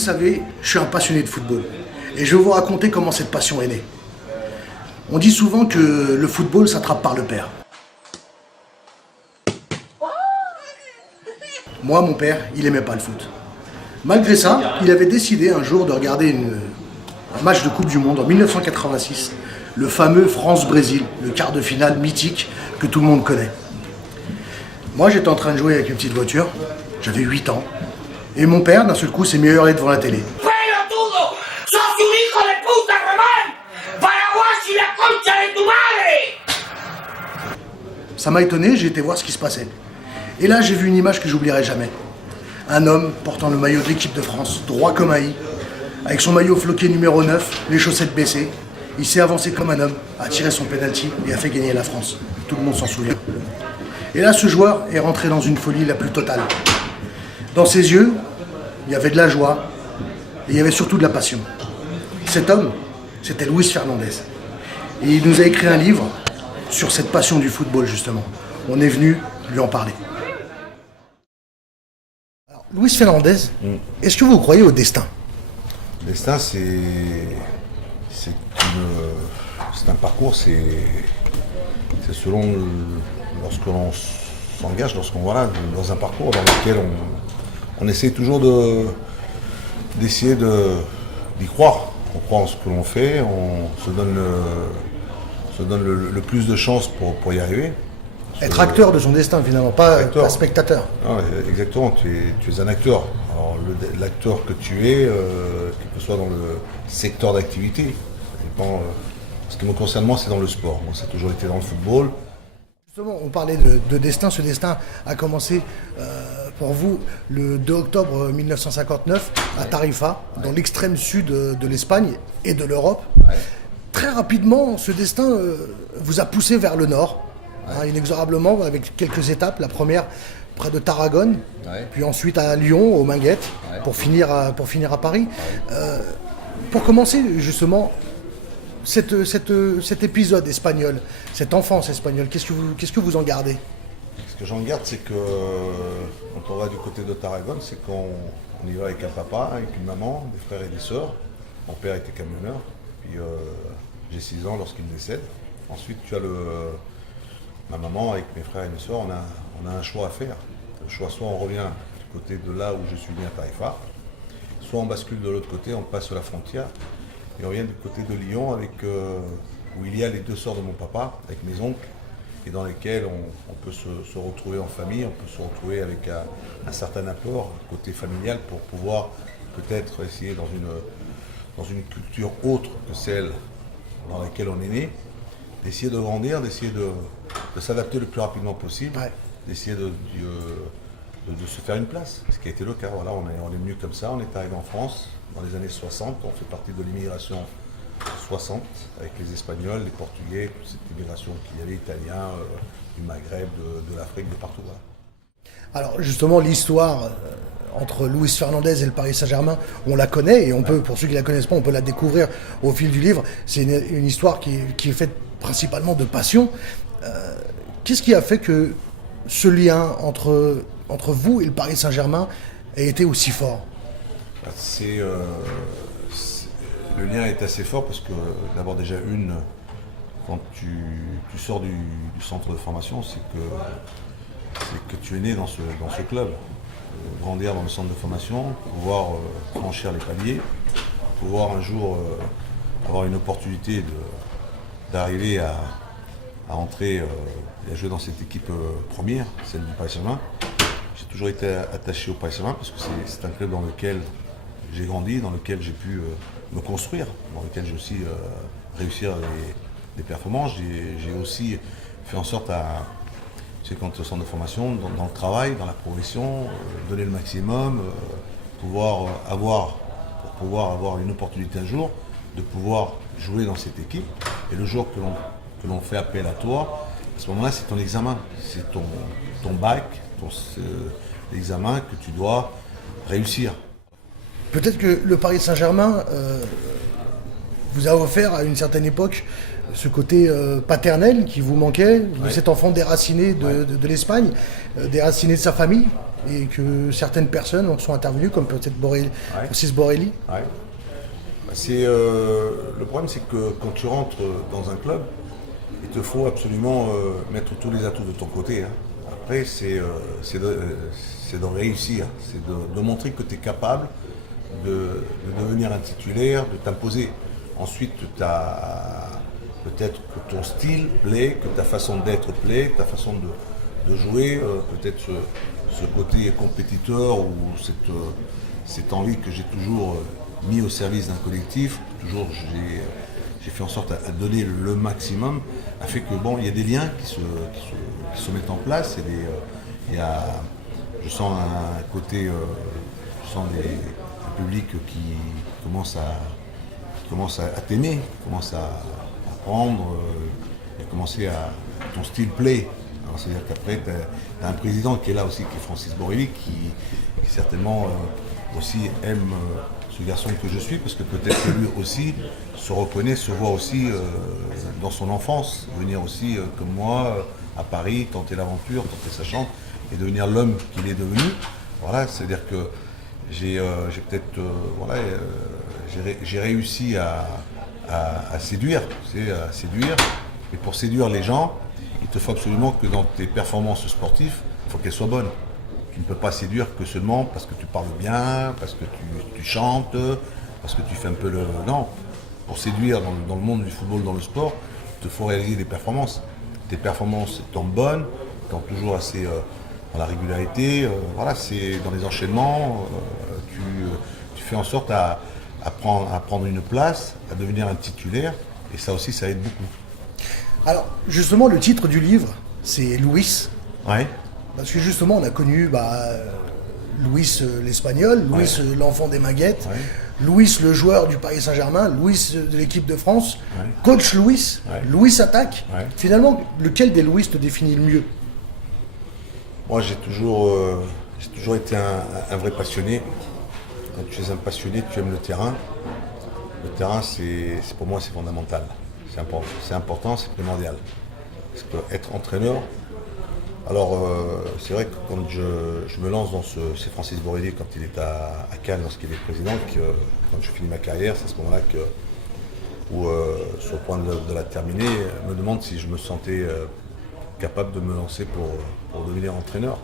savez, je suis un passionné de football. Et je vais vous raconter comment cette passion est née. On dit souvent que le football s'attrape par le père. Moi, mon père, il aimait pas le foot. Malgré ça, il avait décidé un jour de regarder un match de Coupe du Monde en 1986, le fameux France-Brésil, le quart de finale mythique que tout le monde connaît. Moi, j'étais en train de jouer avec une petite voiture, j'avais 8 ans, et mon père, d'un seul coup, s'est mis à hurler devant la télé. ¡Pelotudo! ¡Sos un hijo de puta, Román! ¡Paraguay y la concha de tu madre! Ça m'a étonné, j'ai été voir ce qui se passait. Et là, j'ai vu une image que j'oublierai jamais. Un homme portant le maillot de l'équipe de France, droit comme un i, avec son maillot floqué numéro 9, les chaussettes baissées. Il s'est avancé comme un homme, a tiré son penalty et a fait gagner la France. Tout le monde s'en souvient. Et là, ce joueur est rentré dans une folie la plus totale. Dans ses yeux, il y avait de la joie et il y avait surtout de la passion. Cet homme, c'était Luis Fernandez. Et il nous a écrit un livre sur cette passion du football, justement. On est venu lui en parler. Alors, Luis Fernandez, est-ce que vous croyez au destin? Le destin, c'est un parcours, c'est selon lorsque l'on s'engage, lorsqu'on dans un parcours dans lequel on essaie toujours d'essayer d'y croire. On croit en ce que l'on fait, on se donne le plus de chances pour y arriver. Être acteur de son destin, finalement, pas spectateur. Non, exactement, tu es un acteur. Alors, l'acteur que tu es, quel que soit dans le secteur d'activité, ça dépend. Ce qui me concerne, moi, c'est dans le sport. Moi, ça a toujours été dans le football. Justement, on parlait de destin. Ce destin a commencé pour vous le 2 octobre 1959 à Tarifa, dans l'extrême sud de l'Espagne et de l'Europe. Ouais. Très rapidement, ce destin vous a poussé vers le nord, inexorablement, avec quelques étapes. La première près de Tarragone, puis ensuite à Lyon, aux Minguettes, pour finir à Paris. Pour commencer, justement, cet épisode espagnol, cette enfance espagnole, qu'est-ce que vous en gardez? Ce que j'en garde, c'est que quand on va du côté de Tarragone, c'est qu'on y va avec un papa, avec une maman, des frères et des sœurs. Mon père était camionneur, puis j'ai 6 ans lorsqu'il décède. Ensuite, tu as ma maman avec mes frères et mes sœurs, on a un choix à faire. Le choix, soit on revient du côté de là où je suis né à Tarifa, soit on bascule de l'autre côté, on passe la frontière et on vient du côté de Lyon où il y a les 2 sœurs de mon papa, avec mes oncles, et dans lesquels on peut se retrouver en famille, on peut se retrouver avec un certain apport côté familial pour pouvoir peut-être essayer dans une culture autre que celle dans laquelle on est né, d'essayer de grandir, d'essayer de s'adapter le plus rapidement possible, d'essayer de se faire une place, ce qui a été le cas. Voilà, on est venu comme ça, on est arrivé en France dans les années 60, on fait partie de l'immigration 60, avec les Espagnols, les Portugais, toute cette immigration qu'il y avait, Italiens, du Maghreb, de l'Afrique, de partout. Voilà. Alors justement, l'histoire entre Luis Fernandez et le Paris Saint-Germain, on la connaît et on peut, pour ceux qui ne la connaissent pas, on peut la découvrir au fil du livre. C'est une histoire qui est faite principalement de passion. Qu'est-ce qui a fait que ce lien entre vous et le Paris Saint-Germain ait été aussi fort? Le lien est assez fort parce que d'abord déjà quand tu sors du centre de formation, c'est que tu es né dans ce club. Grandir dans le centre de formation, pouvoir franchir les paliers, pouvoir un jour avoir une opportunité d'arriver à entrer et à jouer dans cette équipe première, celle du Paris Saint-Germain. J'ai toujours été attaché au Paris Saint-Germain parce que c'est un club dans lequel j'ai grandi, dans lequel j'ai pu me construire, dans lequel j'ai aussi réussir des performances. J'ai aussi fait en sorte quand tu es au centre de formation, dans le travail, dans la progression, donner le maximum, pour pouvoir avoir une opportunité un jour, de pouvoir jouer dans cette équipe. Et le jour que l'on fait appel à toi, à ce moment-là, c'est ton examen, c'est ton bac, l'examen que tu dois réussir. Peut-être que le Paris Saint-Germain vous a offert à une certaine époque ce côté paternel qui vous manquait, de cet enfant déraciné de l'Espagne, déraciné de sa famille, et que certaines personnes sont intervenues, comme peut-être Francis Borrelli. Ouais. Le problème, c'est que quand tu rentres dans un club, il te faut absolument mettre tous les atouts de ton côté. Après, c'est de réussir, c'est de montrer que tu es capable de devenir un titulaire, de t'imposer. Ensuite, peut-être que ton style plaît, que ta façon d'être plaît, ta façon de jouer, peut-être ce côté compétiteur ou cette envie que j'ai toujours mis au service d'un collectif, toujours j'ai fait en sorte à donner le maximum, a fait que il y a des liens qui se mettent en place. Je sens un côté, je sens un public qui commence à t'aimer, commence à apprendre et commencer à ton style plaît. Alors c'est-à-dire qu'après tu as un président qui est là aussi, qui est Francis Borrelli, qui certainement aussi aime ce garçon que je suis, parce que peut-être que lui aussi se reconnaît, se voit aussi dans son enfance, venir aussi comme moi à Paris, tenter l'aventure, tenter sa chance et devenir l'homme qu'il est devenu. Voilà, c'est-à-dire que j'ai peut-être j'ai réussi à séduire, à séduire. Et pour séduire les gens, il te faut absolument que dans tes performances sportives, il faut qu'elles soient bonnes. Tu ne peux pas séduire que seulement parce que tu parles bien, parce que tu chantes, parce que tu fais un peu le... Non, pour séduire dans le monde du football, dans le sport, il te faut réaliser des performances. Tes performances étant bonnes, étant toujours assez dans la régularité, c'est dans les enchaînements, tu fais en sorte à prendre une place, à devenir un titulaire, et ça aussi, ça aide beaucoup. Alors, justement, le titre du livre, c'est Luis. Ouais. Parce que justement, on a connu Luis l'Espagnol, Luis l'enfant des Maguettes, Luis le joueur du Paris Saint-Germain, Luis de l'équipe de France, coach Luis, Luis attaque. Finalement, lequel des Luis te définit le mieux? Moi, j'ai toujours été un vrai passionné. Quand tu es un passionné, tu aimes le terrain. Le terrain, pour moi, c'est fondamental. C'est important, c'est primordial. Parce que être entraîneur, alors c'est vrai que quand je me lance dans c'est Francis Borrelli quand il est à Cannes, lorsqu'il est président, quand je finis ma carrière, c'est à ce moment-là où sur le point de la terminer, me demande si je me sentais capable de me lancer pour devenir entraîneur.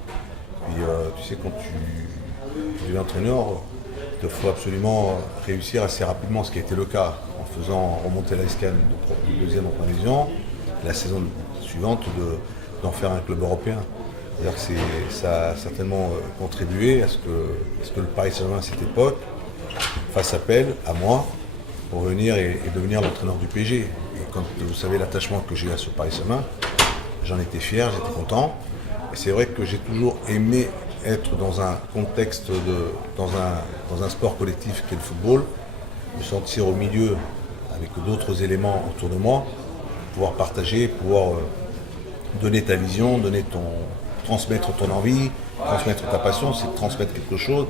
Puis tu sais, quand tu deviens entraîneur, il te faut absolument réussir assez rapidement, ce qui a été le cas, en faisant remonter la SCAN de deuxième en première division, la saison suivante d'en faire un club européen. C'est-à-dire que ça a certainement contribué à ce que le Paris Saint-Germain à cette époque fasse appel à moi pour venir et devenir l'entraîneur du PSG. Et quand vous savez l'attachement que j'ai à ce Paris Saint-Germain, j'en étais fier, j'étais content. Et c'est vrai que j'ai toujours aimé être dans un contexte, dans un sport collectif qu'est le football, me sentir au milieu avec d'autres éléments autour de moi, pouvoir partager, pouvoir donner ta vision, transmettre ton envie, transmettre ta passion, c'est de transmettre quelque chose,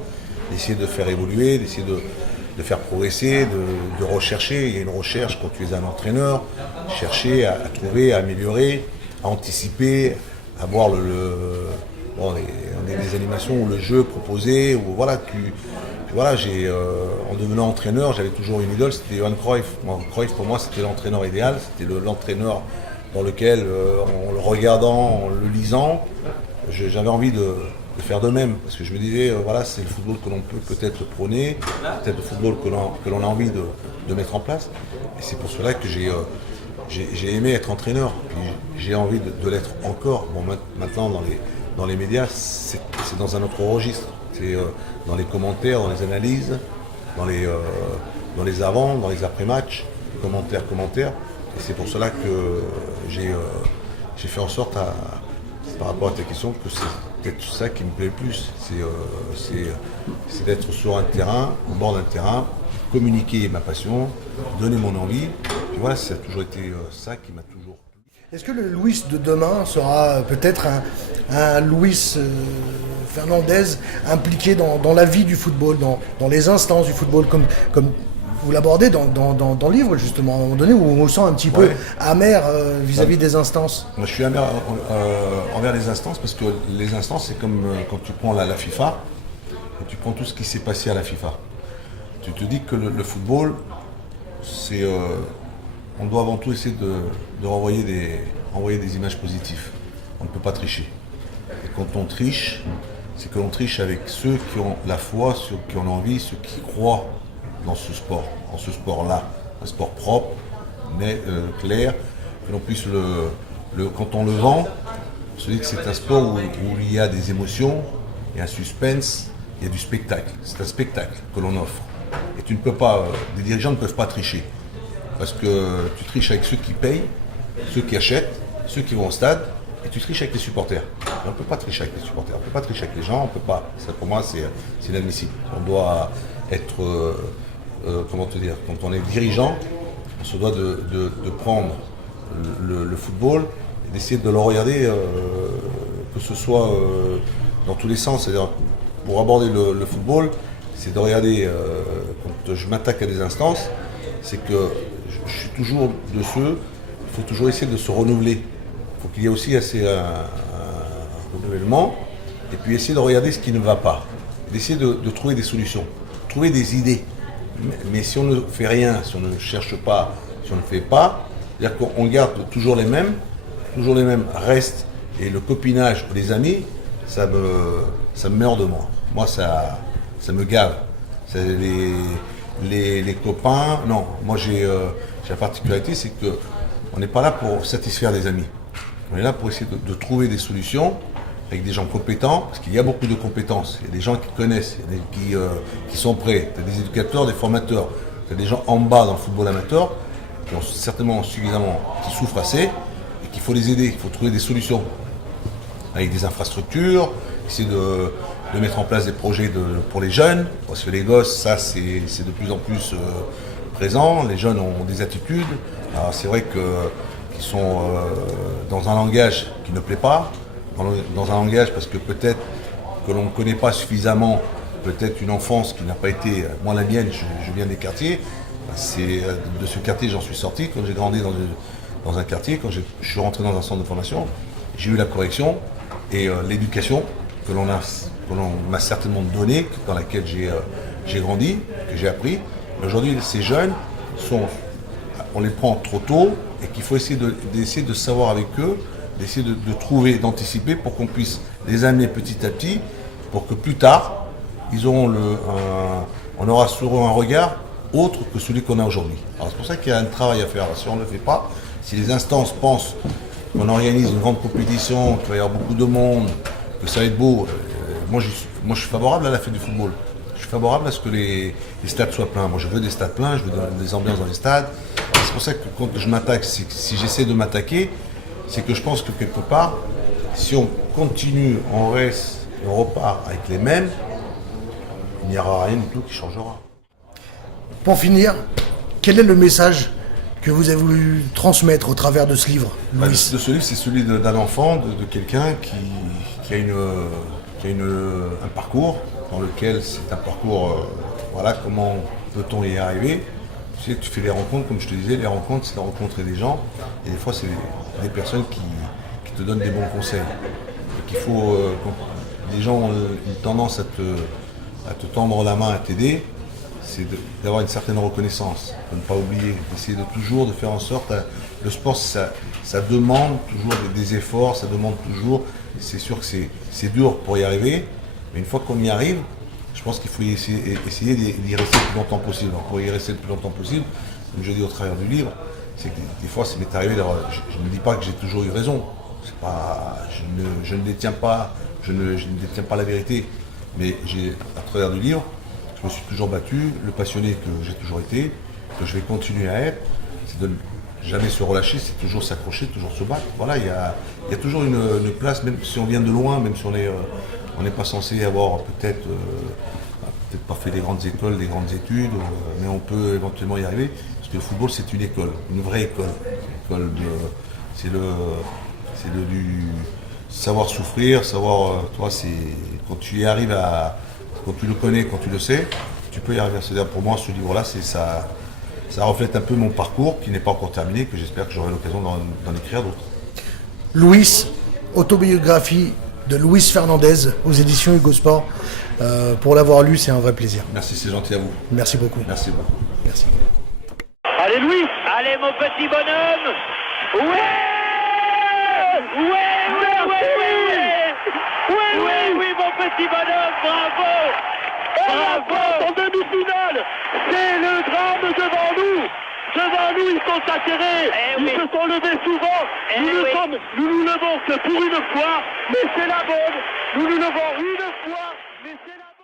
d'essayer de faire évoluer, d'essayer de faire progresser, de rechercher. Il y a une recherche quand tu es un entraîneur, chercher à trouver, à améliorer, à anticiper, à voir on est des animations où le jeu proposé, où en devenant entraîneur, j'avais toujours une idole, c'était Johan Cruyff. Cruyff pour moi c'était l'entraîneur idéal, c'était l'entraîneur dans lequel, en le regardant, en le lisant, j'avais envie de faire de même, parce que je me disais, c'est le football que l'on peut peut-être prôner, peut-être le football que l'on a envie de mettre en place, et c'est pour cela que j'ai aimé être entraîneur, puis j'ai envie de l'être encore. Bon, maintenant dans les médias, c'est dans un autre registre, c'est dans les commentaires, dans les analyses, dans les avant, dans les après-matchs, commentaires, et c'est pour cela que j'ai fait en sorte, par rapport à ta question, que c'est peut-être ça qui me plaît le plus, c'est d'être sur un terrain, au bord d'un terrain, communiquer ma passion, donner mon envie. Puis voilà, ça a toujours été ça qui m'a toujours plu. Est-ce que le Luis de demain sera peut-être un Luis Fernandez impliqué dans la vie du football, dans les instances du football, comme vous l'abordez dans le livre, justement, à un moment donné, où on sent un petit peu amer vis-à-vis des instances. Moi, je suis amer envers les instances parce que les instances, c'est comme quand tu prends la FIFA, et tu prends tout ce qui s'est passé à la FIFA. Tu te dis que le football, on doit avant tout essayer de renvoyer des images positives. On ne peut pas tricher. Et quand on triche, c'est que l'on triche avec ceux qui ont la foi, ceux qui ont envie, ceux qui croient dans ce sport-là. Un sport propre, mais clair, que l'on puisse quand on le vend, on se dit que c'est un sport où il y a des émotions, il y a un suspense, il y a du spectacle. C'est un spectacle que l'on offre. Et tu ne peux pas, les dirigeants ne peuvent pas tricher. Parce que tu triches avec ceux qui payent, ceux qui achètent, ceux qui vont au stade, et tu triches avec les supporters. On ne peut pas tricher avec les supporters, on ne peut pas tricher avec les gens, on ne peut pas. Ça, pour moi, c'est inadmissible. On doit être, comment te dire, quand on est dirigeant, on se doit de prendre le football et d'essayer de le regarder, que ce soit dans tous les sens. C'est-à-dire, pour aborder le football, c'est de regarder, quand je m'attaque à des instances, c'est que je suis toujours de ceux, il faut toujours essayer de se renouveler. Il faut qu'il y ait aussi un renouvellement, et puis essayer de regarder ce qui ne va pas, d'essayer de trouver des solutions, trouver des idées. Mais si on ne fait rien, si on ne cherche pas, si on ne fait pas, c'est-à-dire qu'on garde toujours les mêmes restent, et le copinage ou les amis, ça me meurt de moi. Moi, ça me gave. Les copains, non, moi j'ai la particularité, c'est qu'on n'est pas là pour satisfaire les amis. On est là pour essayer de trouver des solutions avec des gens compétents, parce qu'il y a beaucoup de compétences. Il y a des gens qui connaissent, il y a qui sont prêts. Il y a des éducateurs, des formateurs. Il y a des gens en bas dans le football amateur qui ont certainement suffisamment, qui souffrent assez, et qu'il faut les aider. Il faut trouver des solutions avec des infrastructures, essayer de mettre en place des projets pour les jeunes, parce que les gosses, ça c'est de plus en plus présent. Les jeunes ont des attitudes. Alors c'est vrai qu'ils sont dans un langage qui ne plaît pas, dans un langage parce que peut-être que l'on ne connaît pas suffisamment, peut-être une enfance qui n'a pas été, moi la mienne, je viens des quartiers, c'est de ce quartier j'en suis sorti, quand j'ai grandi dans un quartier, quand je suis rentré dans un centre de formation, j'ai eu la correction et l'éducation que l'on m'a certainement donnée, dans laquelle j'ai grandi, que j'ai appris. Aujourd'hui, ces jeunes, on les prend trop tôt et qu'il faut essayer de savoir avec eux, d'essayer de trouver, d'anticiper pour qu'on puisse les amener petit à petit, pour que plus tard, on aura sur eux un regard autre que celui qu'on a aujourd'hui. Alors c'est pour ça qu'il y a un travail à faire. Si on ne le fait pas, si les instances pensent qu'on organise une grande compétition, qu'il va y avoir beaucoup de monde, que ça va être beau, moi je suis favorable à la fête du football. Je suis favorable à ce que les stades soient pleins. Moi je veux des stades pleins, je veux des ambiances dans les stades. C'est pour ça que quand je m'attaque, si j'essaie de m'attaquer, c'est que je pense que quelque part, si on continue, on reste et on repart avec les mêmes, il n'y aura rien du tout qui changera. Pour finir, quel est le message que vous avez voulu transmettre au travers de ce livre, Louis? De ce livre, c'est celui d'un enfant, de quelqu'un qui a un parcours dans lequel c'est un parcours, voilà, comment peut-on y arriver. Tu sais, tu fais des rencontres, comme je te disais, les rencontres, c'est de rencontrer des gens, et des fois, c'est des personnes qui te donnent des bons conseils. Donc il faut, quand les gens ont une tendance à te tendre la main, à t'aider, c'est d'avoir une certaine reconnaissance, de ne pas oublier, d'essayer de toujours de faire en sorte, le sport ça demande toujours des efforts, ça demande toujours, c'est sûr que c'est dur pour y arriver, mais une fois qu'on y arrive, je pense qu'il faut essayer d'y rester le plus longtemps possible. Alors pour y rester le plus longtemps possible, comme je dis au travers du livre, c'est que des fois ça m'est arrivé d'avoir, je ne dis pas que j'ai toujours eu raison, je ne détiens pas la vérité, mais à travers du livre, je me suis toujours battu, le passionné que j'ai toujours été, que je vais continuer à être, c'est de ne jamais se relâcher, c'est toujours s'accrocher, toujours se battre. Voilà, il y a toujours une place, même si on vient de loin, même si on n'est pas censé avoir peut-être pas fait des grandes écoles, des grandes études, mais on peut éventuellement y arriver, parce que le football c'est une école, une vraie école. C'est du savoir souffrir, savoir, toi, c'est quand tu y arrives quand tu le connais, quand tu le sais, tu peux y arriver. C'est-à-dire pour moi, ce livre-là, ça reflète un peu mon parcours qui n'est pas encore terminé, que j'espère que j'aurai l'occasion d'en écrire d'autres. Louis, autobiographie de Luis Fernandez aux éditions Hugo Sport. Pour l'avoir lu, c'est un vrai plaisir. Merci, c'est gentil à vous. Merci beaucoup. Merci beaucoup. Merci. Allez Louis, allez mon petit bonhomme. Ouais, oui, mon petit bonhomme, bravo. Bravo, en demi-finale, c'est le drame devant nous. Devant nous, ils sont atterrés, ils se sont levés souvent. Nous nous levons que pour une fois, mais c'est la bonne. Nous nous levons une fois, mais c'est la bonne.